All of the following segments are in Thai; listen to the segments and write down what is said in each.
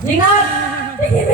平安第一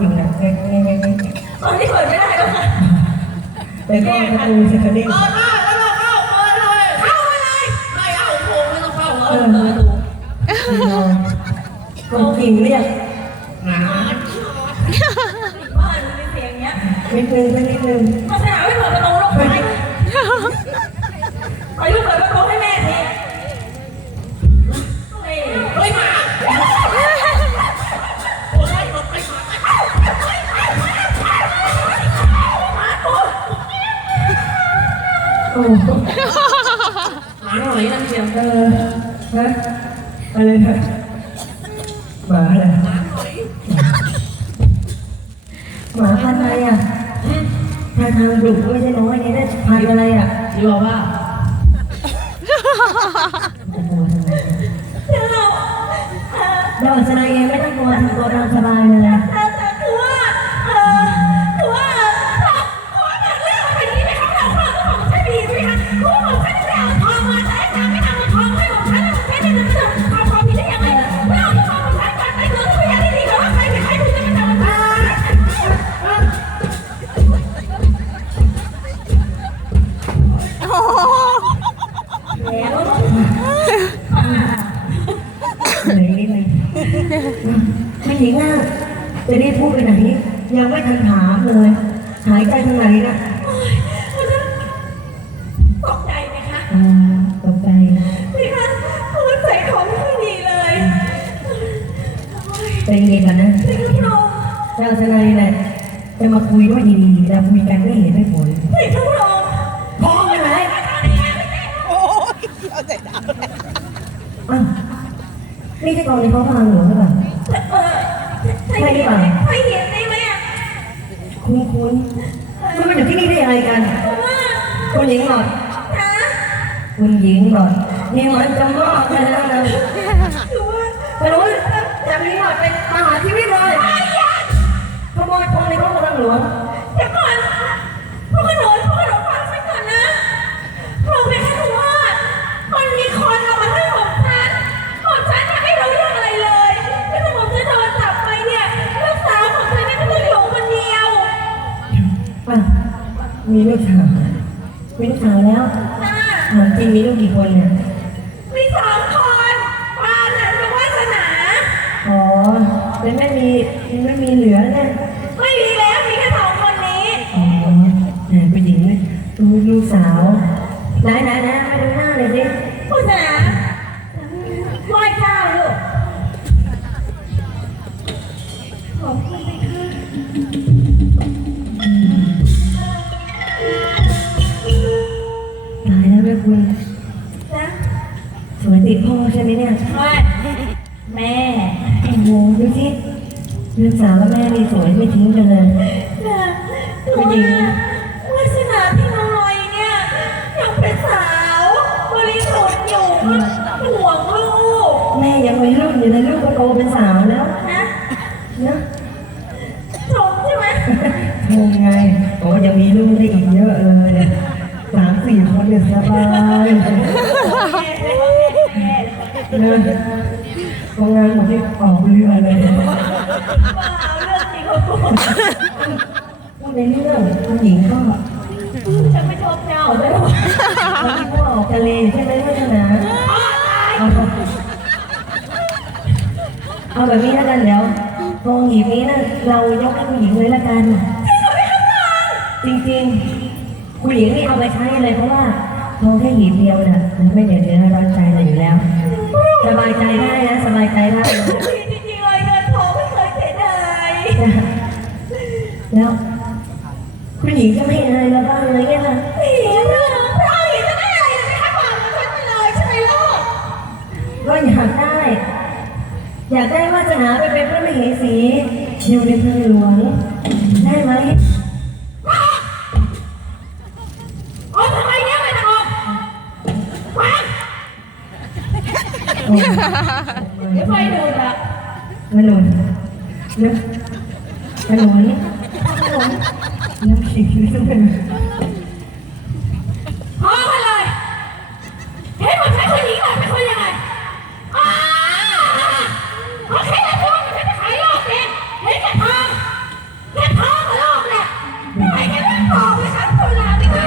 อยู่นะแง่แง่แง่แง่ตอนนี้เปิดไม่ได้แล้วค่ก้อนประตูสิคะเด้งเออเข้าเข้เปิดเลยเข้าเลยไม่เอาโค้งไม่ต้องเข้าเออเปิดประตูคนจริงเรียกหมาบ้านมีเสียงเนี้ยนิดนึงนิดนึงมาสนาไม่เปิดประตูหรอกไปไปลูกเปิดประตู โอ้หมาหน่อยนั่นเชียวเออฮะอะไรนะหมาอะไรหมาหน่อยหมาพันธุ์อะไรอะท่าทางดุไม่ใช่น้อยนี่ได้พันธุ์อะไรอะที่บอกว่าจะกลัวทำไมเดี๋ยวเราดอกสนายเองไม่ต้องกลัวทำตัวตามสบายเลย เหนื่อยนิดนึงไม่หญิงอะจะได้พูดไปไหน ยังไม่ทันถามเลย หายใจทางไหนนะตกใจไหมคะอ่าตกใจพี่คะพูดใส่ของไม่ค่อยดีเลยใจเย็นก่อนนะพี่คะพี่น้องเจ้าทนายแหละจะมาคุยด้วยดีๆแต่คุยกันไม่เห็นไม่ผลพี่คะพี่น้องพร้อมไหม อ้าวนี่ใช่กองในเขาพลังหลวงหรือเปล่าเออใช่เห็นใช่เห็นได้ไหมอะคุณคุณมันมาอยู่ที่นี่ได้ยังไงกัน เพราะว่าคุณหญิงหลอดนะคุณหญิงหลอดนี่มันจะมากไปแล้วนะคือว่าแต่รู้จะมีหลอดเป็นมหาชีวิตเลยขโมยทองในเขาพลังหลวง มีลูกสาวมีลูกสาวแล้วนะถามจริงมีลูกกี่คนเนี่ย มีสองคนปานน่ะเป็นวาสนา อ๋อแล้วไม่มีไม่มีเหลือเนี่ยไม่มีแล้ว มีแค่สองคนนี้ อ๋อแหมผู้หญิงเนี่ยดูลูกสาวไหนไหนไหนมาดูหน้าหน่อยสิผู้สนาไตายแล้วแม่คุณนะสวยติดพ่อใช่ไหมเนี่ยแม่แม่โอ้โหดูสิลูกสาวกับแม่นี่สวยไม่ทิ้งกันเลยนะผู้หญิงวาสนาที่น้อยเนี่ยยังเป็นสาวบริสุทธิ์อยู่ห่วงลูกแม่ยังวัยรุ่นอยู่นะลูกก็โตเป็นสาวแล้วนะนะชมใช่ไหมทำไงโอ้ยังมีลูกได้อีกเยอะเลย สามสี่คนเนี่ยสบายนะทำงานหมดที่ออกเรือเลยเอาเรื่องจริงเขาพูดในเรื่องคุณหญิงก็ฉันไม่ชอบเจ้าเลยวันนี้ก็ออกทะเลใช่ไหมพัฒนาเอาเอาแบบนี้แล้วกันเดี๋ยวกองหีบนี้นะเรายกให้คุณหญิงเลยละกัน จริงๆ คุณหญิงนี่เอาไปใช้เลยเพราะว่าทองแค่หีบเดียวน่ะมันไม่เดือดร้อนใจอะไรอยู่แล้ว สบายใจได้นะสบายใจได้จริงๆเลยเงินทองไม่เคยเสียดายแล้วคุณหญิงจะไม่เห็นอะไรแล้วบ้างเลยเนี่ยล่ะเสียเรื่องพระเห็นจะได้อะไรจะไม่ให้ความกับฉันไปเลยใช่ไหมลูกก็อยากได้ อยากได้วาสนาไปเป็นพระมเหสีอยู่ในเมืองหลวงได้ไหม ไม่ค่อยดูละขนไมนไม่ำขนมน้ำขิงพอกันเลยเฮ้ยผมใช้คนนี้ก่อนเป็นคนยังไงอ๋อโอเคแล้วพวกฉันจะขายรอบเนี่ยเฮ้ยจะทองจะทองกับรอบแหละไม่ไหวแค่ไม่พอไปครับคุณลาไปค่ะ